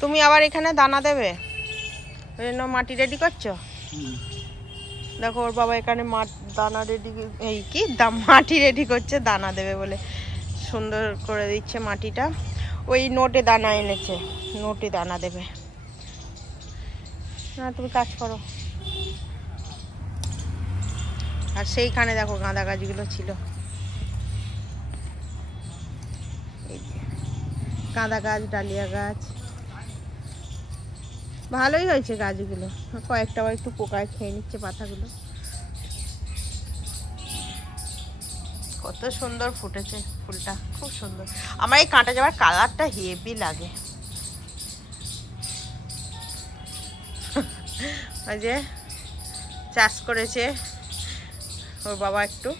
তুমি আবার এখানে দানা দেবে, ওই জন্য মাটি রেডি করছো। দেখো ওর বাবা এখানে দানা রেডি, এই কি মাটি রেডি করছে দানা দেবে বলে, সুন্দর করে দিচ্ছে মাটিটা। ওই নোটে দানা এনেছে, নোটে দানা দেবে। না তুমি কাজ করো। আর সেইখানে দেখো গাঁদা গাছগুলো ছিল, গাঁদা গাছ, ডালিয়া গাছ, ভালোই হয়েছে গাছগুলো। কয়েকটা আবার একটু পোকায় খেয়ে নিচ্ছে পাতাগুলো। কত সুন্দর ফুটেছে ফুলটা, খুব সুন্দর। আমার এই কাঁটা যাওয়ার কালারটা হেভি লাগে। ওই যে চাষ করেছে ওর বাবা, একটু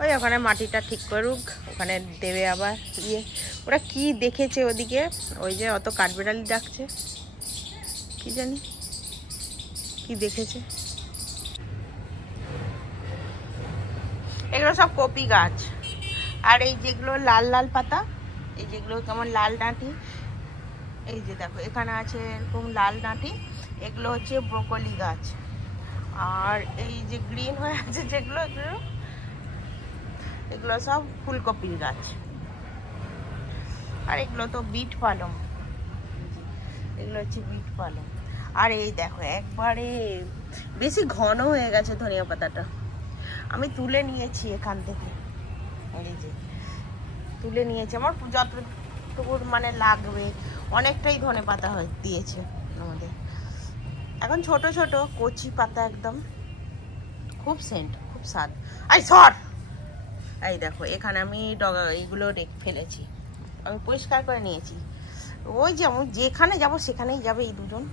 ওই ওখানে মাটিটা ঠিক করুক, ওখানে দেবে আবার ইয়ে। ওরা কি দেখেছে ওদিকে, ওই যে অত কাঠবিড়ালি ডাকছে, কি জানি কি দেখেছে। এগুলো সব কপি গাছ। আর এই যেগুলো লাল লাল পাতা, এই যেগুলো কেমন লাল ডাঁটি, এই যে দেখো এখানে আছে এরকম লাল ডাঁটি, এগুলো হচ্ছে ব্রোকলি গাছ। আর এই যে গ্রিন হয়ে আছে যেগুলো, এগুলো সব ফুলকপির গাছ। আর এগুলো তো বিট পালং, এগুলো হচ্ছে বিট পালং। আর এই দেখো একবারে বেশি ঘন হয়ে গেছে ধনিয়া পাতাটা, আমি তুলে নিয়েছি এখান থেকে, এই যে তুলে নিয়েছি। আমার যতটুকু মানে লাগবে, অনেকটাই ধনে পাতা দিয়েছে আমাদের। এখন ছোট ছোট কচি পাতা, একদম খুব সেন্ট, খুব স্বাদ। সর, এই দেখো এখানে আমি এইগুলো ফেলেছি, আমি পরিষ্কার করে নিয়েছি। ওই যেমন যেখানে যাব সেখানেই যাবে এই দুজন,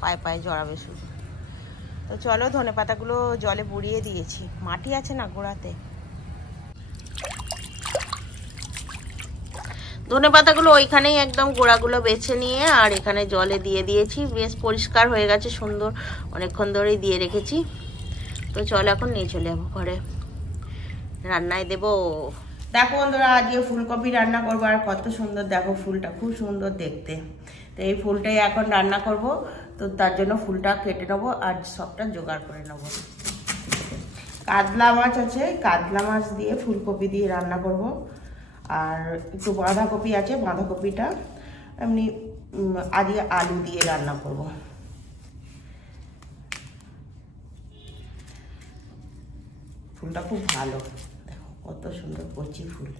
পায়ে পায়ে জড়াবে শুধু। তো চলো, ধনে পাতাগুলো জলে বুড়িয়ে দিয়েছি, মাটি আছে না গোড়াতে। ধনে পাতাগুলো ওইখানেই একদম গোড়াগুলো বেছে নিয়ে আর এখানে জলে দিয়ে দিয়েছি, বেশ পরিষ্কার হয়ে গেছে সুন্দর, অনেকক্ষণ ধরেই দিয়ে রেখেছি। তো চলো এখন নিয়ে চলে যাবো ঘরে, রান্নায় দেবো। দেখো বন্ধুরা, আজকে ফুলকপি রান্না করবো। আর কত সুন্দর দেখো ফুলটা, খুব সুন্দর দেখতে। তো এই ফুলটাই এখন রান্না করব। তো তার জন্য ফুলটা কেটে নেবো আর সবটা জোগাড় করে নেবো। কাতলা মাছ আছে, কাতলা মাছ দিয়ে ফুলকপি দিয়ে রান্না করব। আর একটু বাঁধাকপি আছে, বাঁধাকপিটা এমনি আজকে আলু দিয়ে রান্না করব। ফুলটা খুব ভালো, দেখো কত সুন্দর কচি ফুল।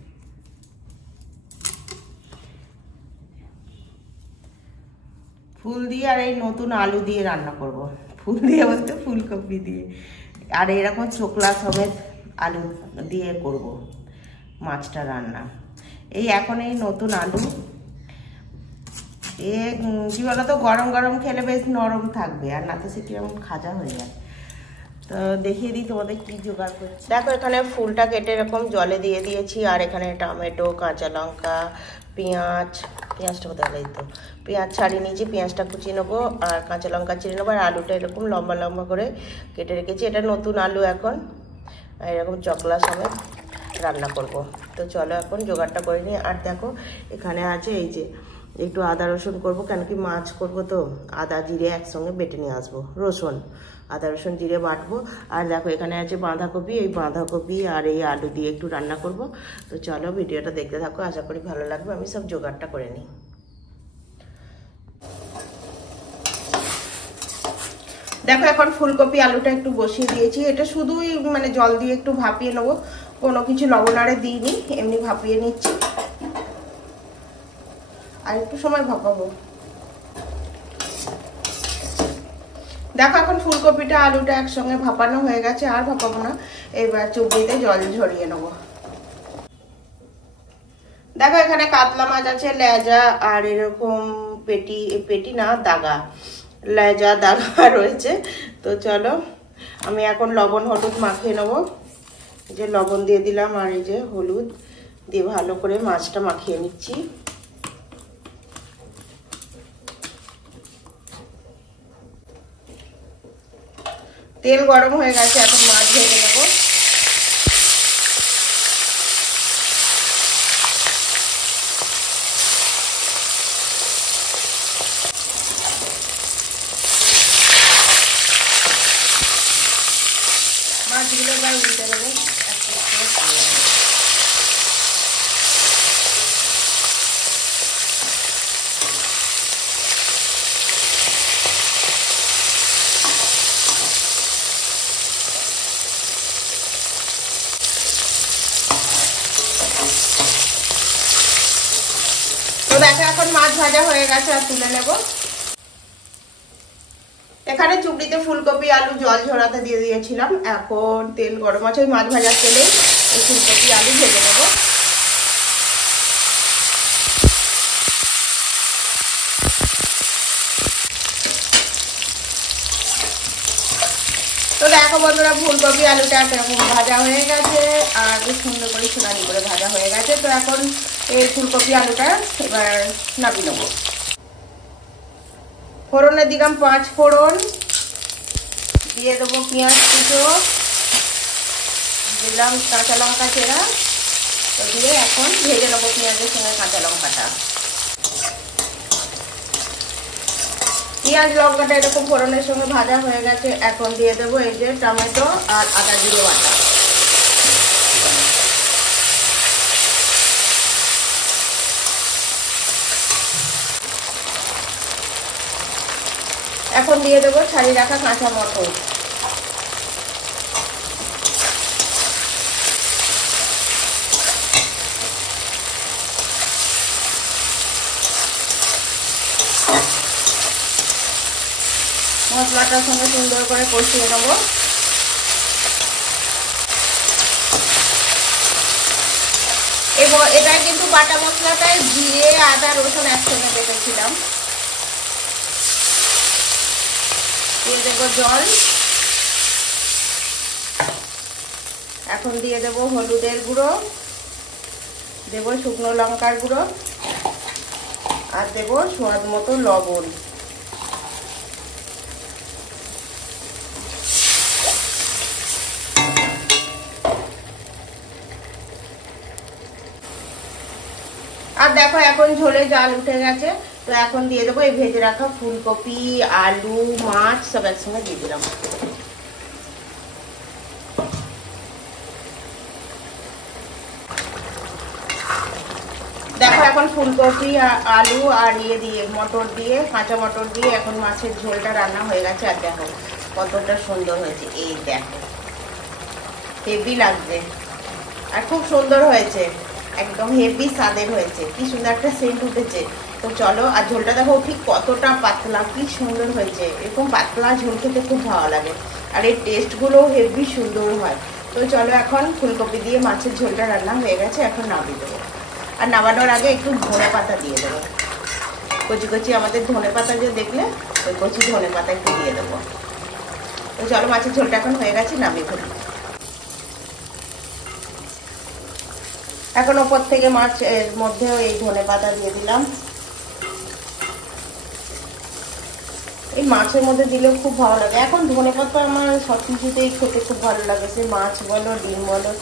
ফুল দিয়ে আর এই নতুন আলু দিয়ে রান্না করব। ফুল দিয়ে বলতে ফুলকপি দিয়ে, আর এরকম চোকলা সমেত আলু দিয়ে করব মাছটা রান্না। এই এখন এই নতুন আলু এ কি বলতো, গরম গরম খেলে বেশ নরম থাকবে, আর না তো সে কিরকম খাজা হয়ে যায়। তো দেখিয়ে দিই তোমাদের কি জোগাড় করছি। দেখো এখানে ফুলটা কেটে এরকম জলে দিয়ে দিয়েছি। আর এখানে টমেটো, কাঁচা লঙ্কা, পেঁয়াজটা কোথায় গেল, তো পেঁয়াজ ছাড়িয়ে নিয়েছি, পেঁয়াজটা কুচিয়ে নেবো আর কাঁচা লঙ্কা চিড়ে নেবো। আর আলুটা এরকম লম্বা লম্বা করে কেটে রেখেছি, এটা নতুন আলু, এখন এরকম চকলা সমেত রান্না করব। তো চলো এখন জোগাড়টা করে নিই। আর দেখো এখানে আছে এই যে একটু আদা রসুন করব, কেন কি মাছ করব, তো আদা জিরে একসঙ্গে বেটে নিয়ে আসবো, রসুন আদা রসুন জিরে বাটবো। আর দেখো এখানে আছে বাঁধাকপি, এই বাঁধাকপি আর এই আলু দিয়ে একটু রান্না করব। তো চলো ভিডিওটা দেখতে থাকো, আশা করি ভালো লাগবে। আমি সব জোগাড়টা করে নিই। দেখো এখন ফুলকপি আলুটা একটু বসিয়ে দিয়েছি, এটা শুধুই মানে জল দিয়ে একটু ভাপিয়ে নেবো, কোনো কিছু লবণ আরে দিইনি, এমনি ভাপিয়ে নিচ্ছি। আর একটু সময় ভাপাবো। দেখো এখন ফুলকপিটা আলুটা একসঙ্গে ভাপানো হয়ে গেছে, আর ভাপাবো না, এবার চুবড়িতে জল ঝরিয়ে নেবো। দেখো এখানে কাতলা মাছ আছে, লেজা আর এরকম পেটি না দাগা, লেজা দাগা রয়েছে। তো চলো আমি এখন লবণ হলুদ মাখিয়ে নেবো। এই যে লবণ দিয়ে দিলাম আর এই যে হলুদ দিয়ে ভালো করে মাছটা মাখিয়ে নিচ্ছি। তেল গরম হয়ে গেছে, এখন মাছ ভেজে নেবো। তো দেখো এখন মাছ ভাজা হয়ে গেছে, আর তুলে নেব। এখানে চুবড়িতে ফুলকপি আলু জল ঝরাতে দিয়ে দিয়েছিলাম, এখন তেল গরম আছে, ওই মাছ ভাজার তেলে এই ফুলকপি আলু ভেজে নেব। তো দেখো বন্ধুরা, ফুলকপি আলুটা এরকম ভাজা হয়ে গেছে, আর বেশ সুন্দর করে সোনালি করে ভাজা হয়ে গেছে। তো এখন এই ফুলকপি আলুটা এবার নামিয়ে নেব। ফোড়নে দিলাম 5 ফোড়ন, দিয়ে দেবো পেঁয়াজ কুচো, দিলাম কাঁচা লঙ্কা চেরা, তো দিয়ে এখন ভেজে নেবো পেঁয়াজের সঙ্গে কাঁচা লঙ্কাটা। পেঁয়াজ লঙ্কাটা এরকম ফোড়নের সঙ্গে ভাজা হয়ে গেছে, এখন দিয়ে দেবো এই যে টমেটো আর আদা জিরে বাটা। এখন দিয়ে দেবো ছাড়িয়ে রাখা কাঁচা মটর। মশলাটার সঙ্গে সুন্দর করে কষিয়ে নেব। এবং এটা কিন্তু বাটা মশলাটায় জিরে আদা রসুন একসঙ্গে বেটেছিলাম। দিয়ে দেবো জল, এখন দিয়ে দেবো হলুদের গুঁড়ো, দেবো শুকনো লঙ্কার গুঁড়ো, আর দেবো স্বাদ মতো লবণ। আর দেখো এখন ঝোলে জাল উঠে গেছে, তো এখন দিয়ে দেবো এই ভেজে রাখা ফুলকপি আলু মাছ সব একসঙ্গে দিয়ে দিলাম। দেখো এখন ফুলকপি আলু আর দিয়ে মটর দিয়ে কাঁচা মটর দিয়ে এখন মাছের ঝোলটা রান্না হয়ে গেছে। আর দেখো কতটা সুন্দর হয়েছে, এই দেখো হেভি লাগছে আর খুব সুন্দর হয়েছে, একদম হেভি স্বাদের হয়েছে, কি সুন্দর একটা সেন্ট উঠেছে। তো চলো, আর ঝোলটা দেখো ঠিক কতটা পাতলা, কি সুন্দর হয়েছে। এরকম পাতলা ঝোল খেতে খুব ভালো লাগে, আর এই টেস্টগুলোও হেভি সুন্দর হয়। তো চলো, এখন ফুলকপি দিয়ে মাছের ঝোলটা রান্না হয়ে গেছে, এখন নামিয়ে দেবো। আর নামানোর আগে একটু ধনে পাতা দিয়ে দেবো, কচি কচি আমাদের ধনে পাতা যে দেখলে ওই কচি ধনে পাতা একটু দিয়ে দেবো। তো চলো, মাছের ঝোলটা এখন হয়ে গেছে, নামিয়ে ফেলি। এখন ওপর থেকে মাছের মধ্যেও এই ধনে পাতা দিয়ে দিলাম। এই মাছের মধ্যে দিলে খুব ভালো লাগে। এখন ধনে পাতা আমার সব কিছুতেই খেতে খুব ভালো লাগে, সে মাছ বলো ডিম বলো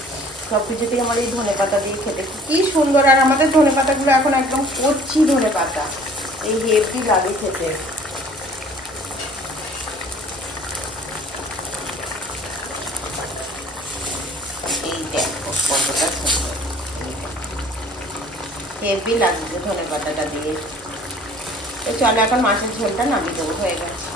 সব কিছুতেই আমার এই ধনে পাতা দিয়ে খেতে কি সুন্দর। আর আমাদের ধনে পাতাগুলো এখন একদম কচি ধনে পাতা, এই হেভি লাগে খেতে। এই দেখো কতটা সুন্দর, হেভি লাগছে ধনে পাতাটা দিয়ে। তো চলো, এখন মাছের ঝোলটা নামিয়ে দেবো, হয়ে গেছে।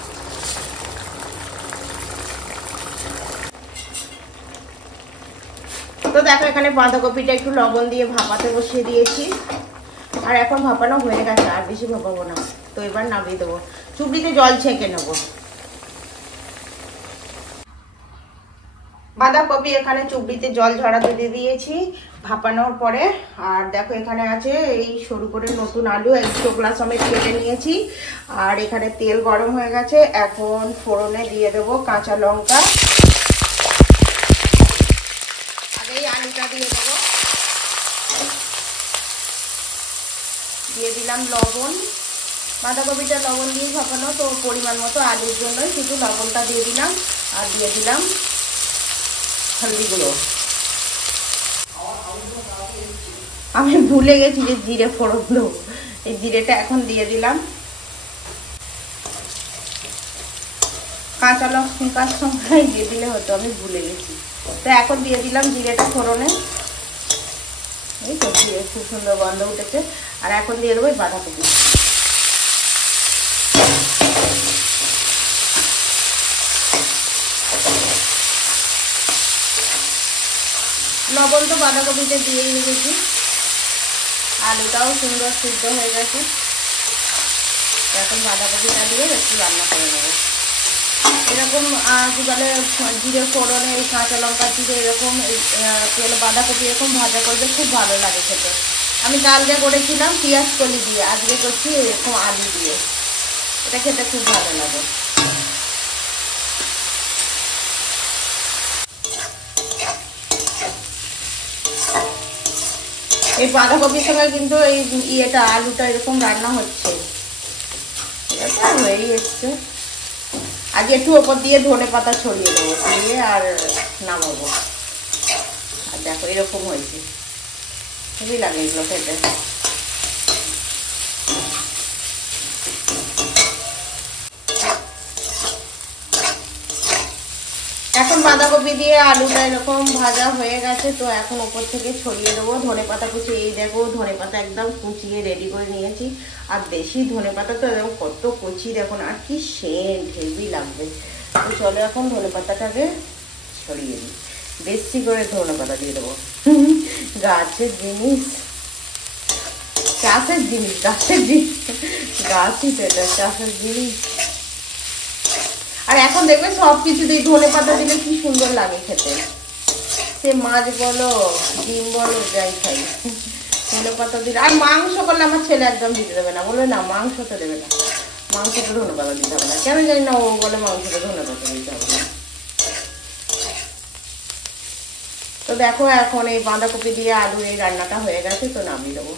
তো দেখো এখানে বাঁধাকপিটা একটু লবণ দিয়ে ভাপাতে বসিয়ে দিয়েছি, আর এখন ভাপানো হয়ে গেছে, আর বেশি ভাপাবো না। তো এবার নামিয়ে দেবো, চুবড়িতে জল ছেঁকে নেবো। বাঁধাকপি এখানে চুবড়িতে জল ঝরাতে দিয়ে দিয়েছি ভাপানোর পরে। আর দেখো এখানে আছে এই সরু করে নতুন আলু, এক টোকলা সমেত কেটে নিয়েছি। আর এখানে তেল গরম হয়ে গেছে, এখন ফোড়নে দিয়ে দেবো কাঁচা লঙ্কা, আর এই আলুটা দিয়ে দেবো, দিয়ে দিলাম লবণ। বাঁধাকপিটা লবণ দিয়ে ভাপানো, তো পরিমাণ মতো আলুর জন্যই শুধু লবণটা দিয়ে দিলাম। আর দিয়ে দিলাম হলদি গুঁড়ো। আমি ভুলে গেছি যে জিরে ফোড়ন দেবো, এই জিরেটা এখন দিয়ে দিলাম। কাঁচা লঙ্কার সঙ্গে দিয়ে দিলে হতো, আমি ভুলে গেছি। তো এখন দিয়ে দিলাম জিরেটা ফোড়নে, এই তো জিরে খুব সুন্দর গন্ধ উঠেছে। আর এখন দিয়ে দেবো বাঁধাকপি। লবণ তো বাঁধাকপিতে দিয়েই রেখেছি, আলুটাও সুন্দর সিদ্ধ হয়ে গেছে। এখন বাঁধাকপিটা দিয়ে একটু রান্না করে নেবো। এরকম কি বলে জিরে ফোড়নে এই কাঁচা লঙ্কা জিরে এরকম কি বলে বাঁধাকপি এরকম ভাজা করলে খুব ভালো লাগে খেতে। আমি কালকে করেছিলাম পেঁয়াজ কলি দিয়ে, আজকে করছি এরকম আলু দিয়ে। এটা খেতে খুব ভালো লাগে। এই বাঁধাকপির সঙ্গে কিন্তু এই ইয়েটা আলুটা এরকম রান্না হচ্ছে, এটা হয়েই এসছে। আজ একটু ওপর দিয়ে ধনে পাতা ছড়িয়ে দেবো, দিয়ে আর নামাবো। আর দেখো এরকম হয়েছে, খুবই লাগে এগুলো খেতে। এখন বাঁধাকপি দিয়ে আলুটা এরকম ভাজা হয়ে গেছে, তো এখন ওপর থেকে ছড়িয়ে দেবো ধনে পাতা কুচি। এই দেখো ধনে পাতা একদম কুচিয়ে রেডি করে নিয়েছি। আর দেশি ধনে পাতা তো এরকম কত কুচি দেখো না, আর কি সেন্ট হেভি লাগবে। তো চলো এখন ধনে পাতাটাকে ছড়িয়ে দিই, বেশি করে ধনে পাতা দিয়ে দেবো। গাছের জিনিস, চাষের জিনিস, গাছের জিনিস, গাছই তো এটা, চাষের জিনিস। আর এখন দেখবে সব কিছুতেই ধনে পাতা দিলে কি সুন্দর লাগে খেতে। সে মাছ বলো ডিম বলো যাই খাই, ধনে পাতা দিলে। আর মাংস করলে আমার ছেলে একদম দিতে দেবে না, বলবে না মাংসটা দেবে না, মাংসটা ধনে পাতা দিতে হবে না। কেন জানি না, ও বলে মাংসটা ধনে পাতা দিতে হবে না। তো দেখো এখন এই বাঁধাকপি দিয়ে আলু এই রান্নাটা হয়ে গেছে, তো নামিয়ে দেবো।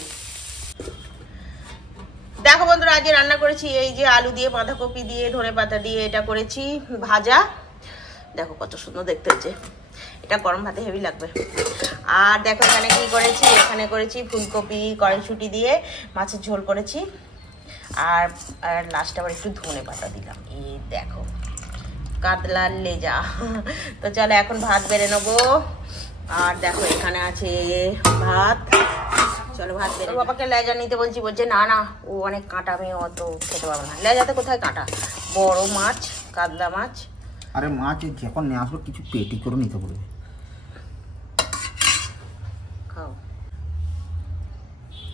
দেখো বন্ধুরা, আজকে রান্না করেছি এই যে আলু দিয়ে বাঁধাকপি দিয়ে ধনে পাতা দিয়ে এটা করেছি ভাজা। দেখো কত সুন্দর দেখতে হচ্ছে, এটা গরম ভাতে হেভি লাগবে। আর দেখো এখানে কি করেছি, এখানে করেছি ফুলকপি কড়াইশুঁটি দিয়ে মাছের ঝোল করেছি। আর আর লাস্টে আবার একটু ধনে পাতা দিলাম। এই দেখো কাতলার লেজা। তো চলো এখন ভাত বেড়ে নেবো। আর দেখো এখানে আছে ভাত, চলো ভাত বেড়ে। বাবাকে লেজা নিতে বলছি, বলছে না না ও অনেক কাঁটা, আমি অত খেতে পারবো না। লেজাতে কোথায় কাঁটা, বড় মাছ কাতলা মাছ। আরে মাছ যখন নিয়ে আসবো কিছু পেটি করে নিতে বলবে। খাও,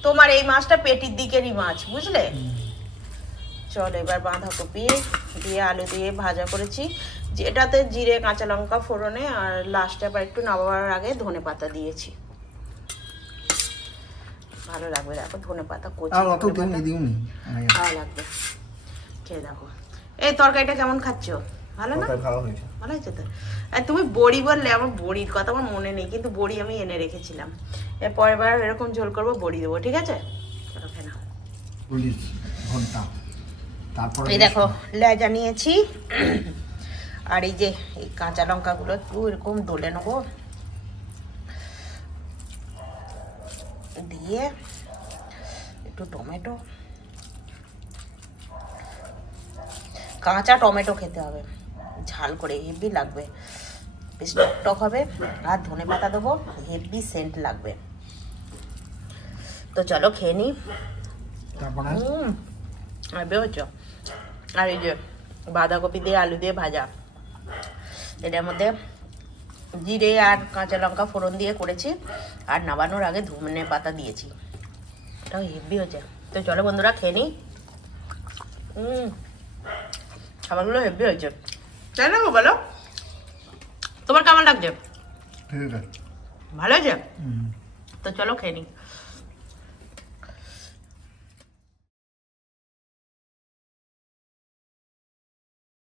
তোমার এই মাছটা পেটির দিকেরই মাছ, বুঝলে। চলো এবার বাঁধাকপি দিয়ে আলু দিয়ে ভাজা করেছি, যেটাতে জিরে কাঁচা লঙ্কা ফোড়নে, আর লাস্টে আবার একটু নামাবার আগে ধনে পাতা দিয়েছি। ভালো লাগবে, দেখো ধনে পাতা কচি ভালো লাগবে খেয়ে। দেখো এই তরকারিটা কেমন খাচ্ছ, ভালো না? ভালো হয়েছে তো। আর তুমি বড়ি বললে, আমার বড়ির কথা আমার মনে নেই, কিন্তু বড়ি আমি এনে রেখেছিলাম। এর পরের বার এরকম ঝোল করবো, বড়ি দেবো, ঠিক আছে? চলো খেয়ে নাও। এই দেখো লেজা নিয়েছি, আর এই যে এই কাঁচা লঙ্কাগুলো একটু এরকম ডলে নেবো, দিয়ে একটু টমেটো, কাঁচা টমেটো খেতে হবে, ঝাল করে হেভি লাগবে, বেশ টক হবে। আর ধনে পাতা দেবো, হেভি সেন্ট লাগবে। তো চলো খেয়ে নি। আর এই যে বাঁধাকপি দিয়ে আলু দিয়ে ভাজা, এটার মধ্যে জিরে আর কাঁচা লঙ্কা ফোড়ন দিয়ে করেছি, আর নামানোর আগে ধনে পাতা দিয়েছি, এটাও হেভি হয়েছে। তো চলো বন্ধুরা খেয়ে নি। খাবারগুলো হেভি হয়েছে, তাই না? বলো তোমার কেমন লাগছে? ভালো হয়েছে? তো চলো খেয়ে নি।